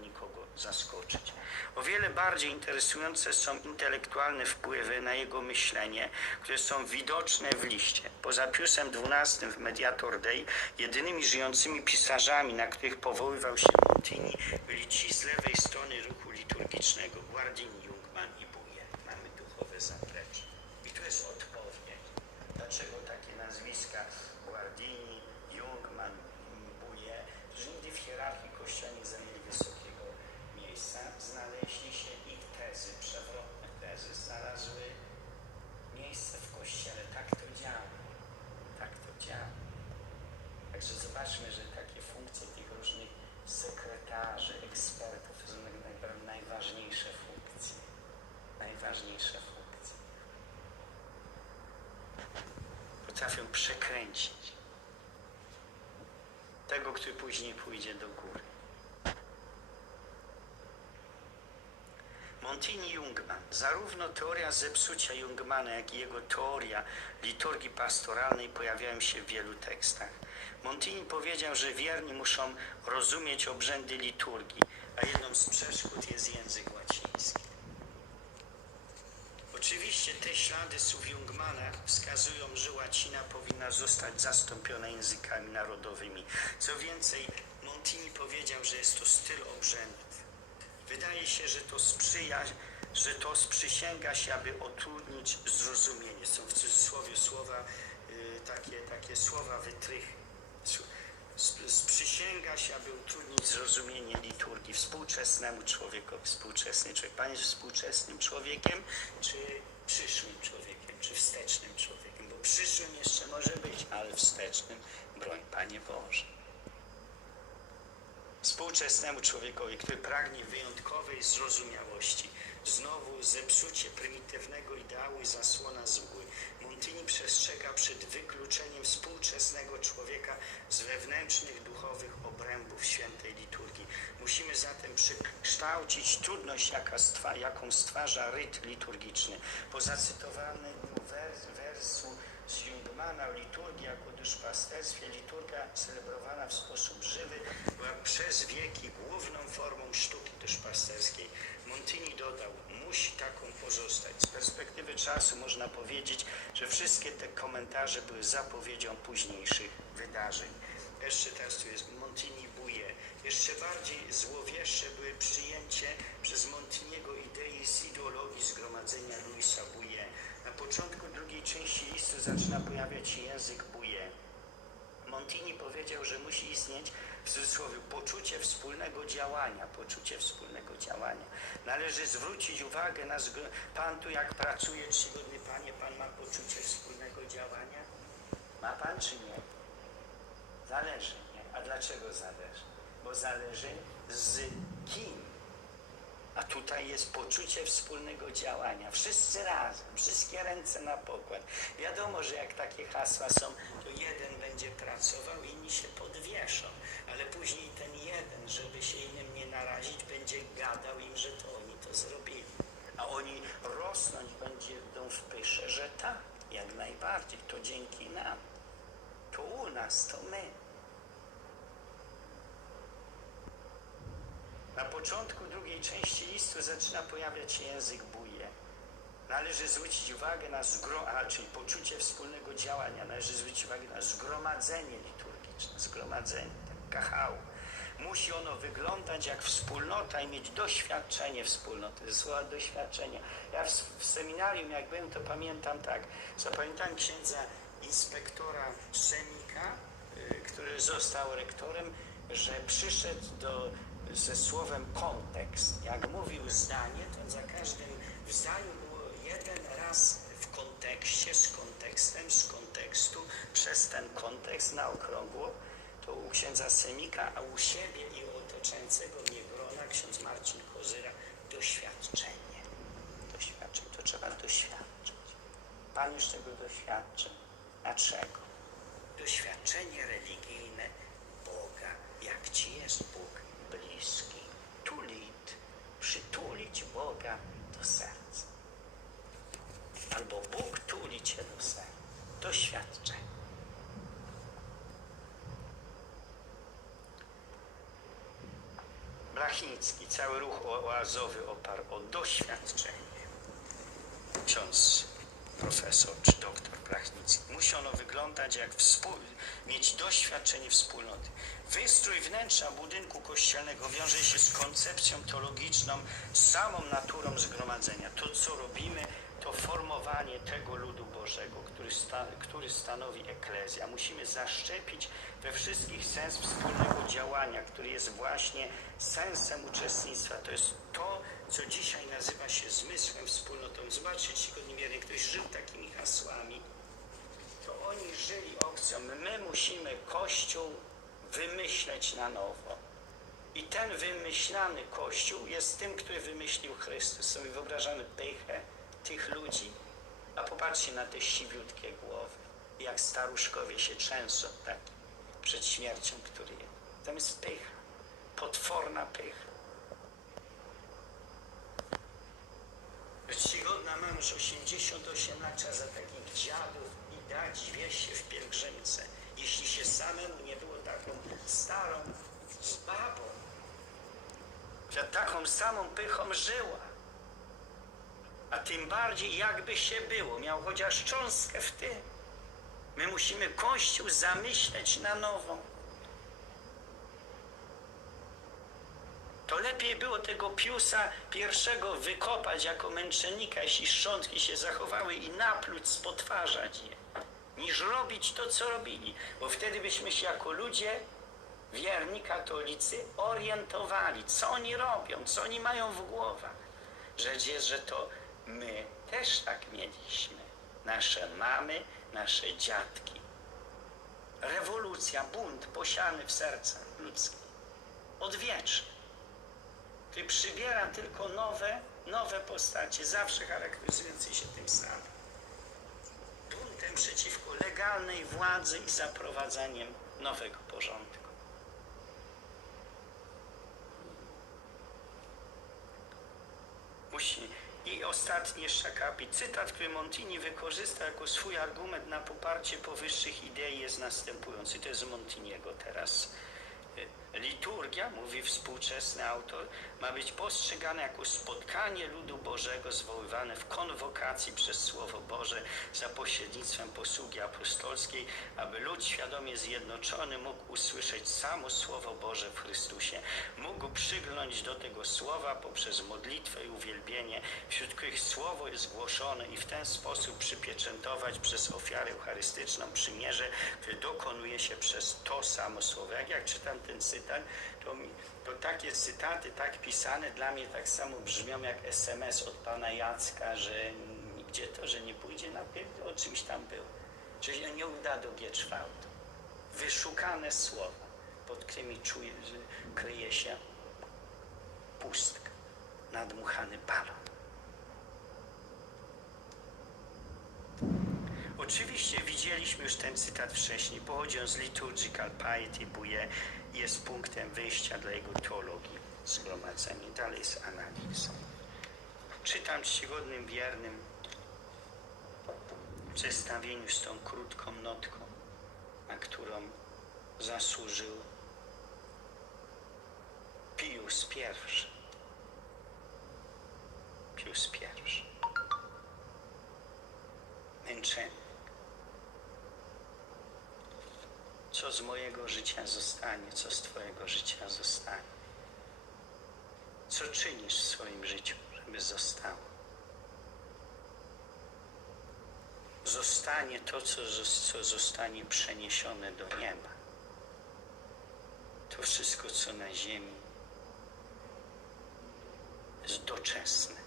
nikogo zaskoczyć. O wiele bardziej interesujące są intelektualne wpływy na jego myślenie, które są widoczne w liście. Poza Piusem XII w Mediator Dei jedynymi żyjącymi pisarzami, na których powoływał się Montini, byli ci z lewej strony ruchu liturgicznego, Guardini, Jungmann i Buje. Mamy duchowe zaplecze. I tu jest odpowiedź. Dlaczego takie nazwiska Guardini, Jungmann, Buje, którzy nigdy w hierarchii Potrafią przekręcić tego, który później pójdzie do góry. Montini Jungmann. Zarówno teoria zepsucia Jungmana, jak i jego teoria liturgii pastoralnej pojawiają się w wielu tekstach. Montini powiedział, że wierni muszą rozumieć obrzędy liturgii, a jedną z przeszkód jest język łaciński. Oczywiście te ślady słów Jungmana wskazują, że łacina powinna zostać zastąpiona językami narodowymi. Co więcej, Montini powiedział, że jest to styl obrzędów. Wydaje się, że to sprzyja, że to sprzysięga się, aby utrudnić zrozumienie. Są w cudzysłowie słowa, y, takie, takie słowa wytrychy. Sprzysięga się, aby utrudnić zrozumienie liturgii współczesnemu człowiekowi. Współczesny człowiek. Pan jest współczesnym człowiekiem, czy przyszłym człowiekiem, czy wstecznym człowiekiem? Bo przyszłym jeszcze może być, ale wstecznym, broń Panie Boże współczesnemu człowiekowi, który pragnie wyjątkowej zrozumiałości. Znowu zepsucie prymitywnego ideału i zasłona zły. Montini przestrzega przed wykluczeniem współczesnego człowieka z wewnętrznych duchowych obrębów świętej liturgii. Musimy zatem przekształcić trudność, jaka stwa, jaką stwarza rytm liturgiczny. Po zacytowanym wers, wersu z Jungmana liturgii jako duszpasterstwie, liturgia celebrowana w sposób żywy była przez wieki główną formą sztuki duszpasterskiej. Montini dodał, musi taką pozostać. Z perspektywy czasu można powiedzieć, że wszystkie te komentarze były zapowiedzią późniejszych wydarzeń. Jeszcze teraz tu jest Montini Buje. Jeszcze bardziej złowieszcze były przyjęcie przez Montiniego idei z ideologii zgromadzenia Louisa Buje. Na początku drugiej części listu zaczyna pojawiać się język Buje. Montini powiedział, że musi istnieć w cudzysłowie poczucie wspólnego działania, poczucie wspólnego działania. Należy zwrócić uwagę na Pan tu jak pracuje, czcigodny Panie, Pan ma poczucie wspólnego działania? Ma Pan czy nie? Zależy, nie? A dlaczego zależy? Bo zależy z kim. A tutaj jest poczucie wspólnego działania. Wszyscy razem, wszystkie ręce na pokład. Wiadomo, że jak takie hasła są, to jeden będzie pracował, inni się podwieszą. Ale później ten jeden, żeby się innym nie narazić, będzie gadał im, że to oni to zrobili. A oni rosnąć będą w pysze, że tak, jak najbardziej. To dzięki nam. To u nas, to my. Na początku drugiej części listu zaczyna pojawiać się język buje. Należy zwrócić uwagę na czyli poczucie wspólnego działania. Należy zwrócić uwagę na zgromadzenie liturgiczne, zgromadzenie, tak, kahał. Musi ono wyglądać jak wspólnota i mieć doświadczenie wspólnoty, słowa. Ja w, w seminarium, jak byłem, to pamiętam tak. Zapamiętałem księdza inspektora Semika, y, który został rektorem, że przyszedł do, ze słowem kontekst. Jak mówił zdanie, to za każdym było jeden raz w kontekście, z kontekstem, z kontekstu, przez ten kontekst na okrągło. To u księdza Semika, a u siebie i u otaczającego mnie grona ksiądz Marcin Kozyra doświadczenie. Doświadczenie, to trzeba doświadczyć. Pan już tego doświadczył. A czego? Blachnicki, cały ruch oazowy oparł o doświadczenie. Ksiądz profesor czy doktor Blachnicki. Musi ono wyglądać jak współ... mieć doświadczenie wspólnoty. Wystrój wnętrza budynku kościelnego wiąże się z koncepcją teologiczną, samą naturą zgromadzenia. To, co robimy, to formowanie tego ludu Bożego, który, który stanowi eklezja. Musimy zaszczepić we wszystkich sens wspólnego działania, który jest właśnie sensem uczestnictwa. To jest to, co dzisiaj nazywa się zmysłem wspólnotą. Zobaczcie, czcigodni wierni, ktoś żył takimi hasłami, to oni żyli opcją. My musimy Kościół wymyśleć na nowo. I ten wymyślany Kościół jest tym, który wymyślił Chrystus. Sobie wyobrażamy pychę tych ludzi, a popatrzcie na te siwiutkie głowy, jak staruszkowie się trzęsą tak, przed śmiercią, który jest. Tam jest pycha, potworna pycha. Czcigodna mąż 88 lat za takich dziadów i dać się w pielgrzymce. Jeśli się samemu nie było taką starą z babą, że taką samą pychą żyła. A tym bardziej jakby się było, miał chociaż cząstkę w tym. My musimy Kościół zamyśleć na nowo. To lepiej było tego Piusa pierwszego wykopać jako męczennika, jeśli szczątki się zachowały i napluć, spotwarzać je, niż robić to, co robili. Bo wtedy byśmy się jako ludzie, wierni katolicy, orientowali, co oni robią, co oni mają w głowach. Rzecz jest, że to my też tak mieliśmy. Nasze mamy, nasze dziadki. Rewolucja, bunt posiany w sercach ludzkich. Odwieczny który przybiera tylko nowe, nowe postacie, zawsze charakteryzujące się tym samym. Buntem przeciwko legalnej władzy i zaprowadzaniem nowego porządku. Musi. I ostatni jeszcze akapit. Cytat, który Montini wykorzysta jako swój argument na poparcie powyższych idei jest następujący. To jest Montiniego teraz. Liturgia, mówi współczesny autor, ma być postrzegana jako spotkanie ludu Bożego zwoływane w konwokacji przez Słowo Boże za pośrednictwem posługi apostolskiej, aby lud świadomie zjednoczony mógł usłyszeć samo Słowo Boże w Chrystusie, mógł przygląć do tego Słowa poprzez modlitwę i uwielbienie, wśród których Słowo jest głoszone i w ten sposób przypieczętować przez ofiarę eucharystyczną przymierze, które dokonuje się przez to samo Słowo. Jak, jak czytam ten cytat, to, mi, to takie cytaty, tak pisane, dla mnie tak samo brzmią jak SMS od pana Jacka, że gdzie to, że nie pójdzie na piętro, o czymś tam było. Że się nie uda do Gieczwałtu. Wyszukane słowa, pod którymi czuję, że kryje się pustka, nadmuchany balon. Oczywiście widzieliśmy już ten cytat wcześniej. Pochodzi on z Liturgical Piety Bouillet jest punktem wyjścia dla jego teologii zgromadzenia. Dalej jest analiza. Czytam czcigodnym wiernym w zestawieniu z tą krótką notką, na którą zasłużył Pius I. Pius I. co z mojego życia zostanie, co z Twojego życia zostanie. Co czynisz w swoim życiu, żeby zostało? Zostanie to, co, co zostanie przeniesione do nieba. To wszystko, co na ziemi, jest doczesne.